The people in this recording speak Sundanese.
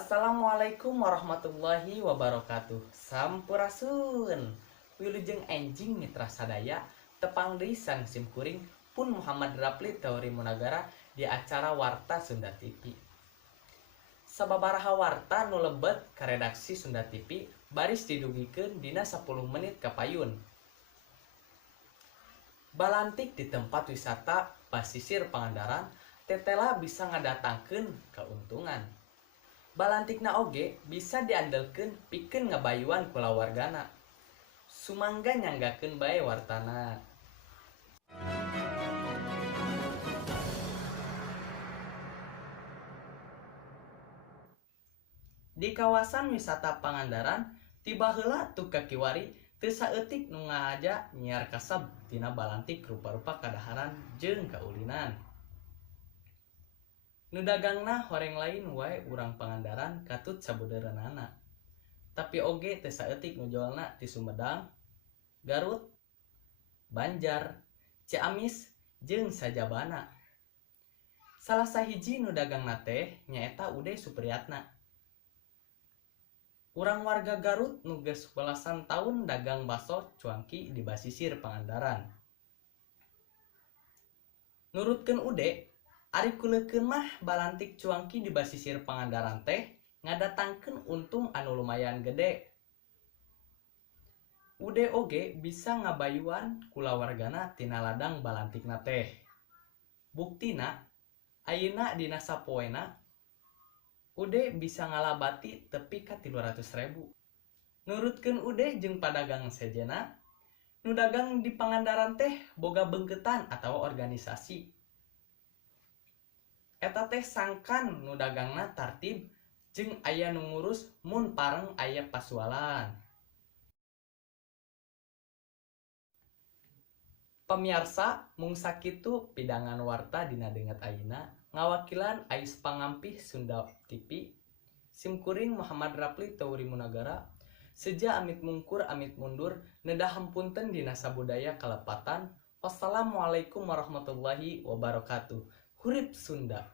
Assalamualaikum warahmatullahi wabarakatuh. Sampurasun. Wilujeng enjing mitra sadaya tepang deui sang simkuring pun Muhammad Rapli teori Munagara di acara Warta Sunda TV. Sababaraha warta nu lebet ka redaksi Sunda TV baris didugikeun dina 10 menit kapayun. Balantik di tempat wisata pasisir Pangandaran tetela bisa ngadatangkeun kauntungan. Balantikna oge bisa diandelkeun pikeun ngabayuan kulawargana. Sumangga nyanggakeun bae wartana. Di kawasan wisata Pangandaran tiba heula tu kakiwari teu saeutik nu ngahaja nyiar kasab tina balantik rupa-rupa kadaharan jeung kaulinan. Nu dagangna horeng lain wae urang Pangandaran katut sabudeureunana. Tapi oge teu saeutik nu jualna ti Sumedang, Garut, Banjar, Ciamis jeung sajabana. Salah sahiji nu dagangna teh nyaeta Ude Supriyatna. Urang warga Garut nu geus belasan taun dagang baso cuangki di basisir Pangandaran. Nurutkeun Ude, ari kuleukeun mah balantik cuangki di basisir Pangandaran teh ngadatangkeun untung anu lumayan gede. Ude oge bisa ngabayuan kulawargana tina ladang balantikna teh. Buktina, ayeuna dina sapoena Ude bisa ngalabati tepi ka 300.000. Nurutkeun Ude jeung padagang sejena, nu dagang di Pangandaran teh boga beungkeutan atawa organisasi. Eta teh sangkan nu dagangna tartib jeung aya nu ngurus mun pareng aya pasualan. Pamiarsa, mung sakitu pidangan warta dina deunget ayeuna ngawakilan Ais Pangampih Sunda TV, simkuring Muhammad Rapli teori Munagara, seja amit mungkur amit mundur, neudah hampunten dina sabudaya kalepatan. Wassalamualaikum warahmatullahi wabarakatuh. Hurip Sunda.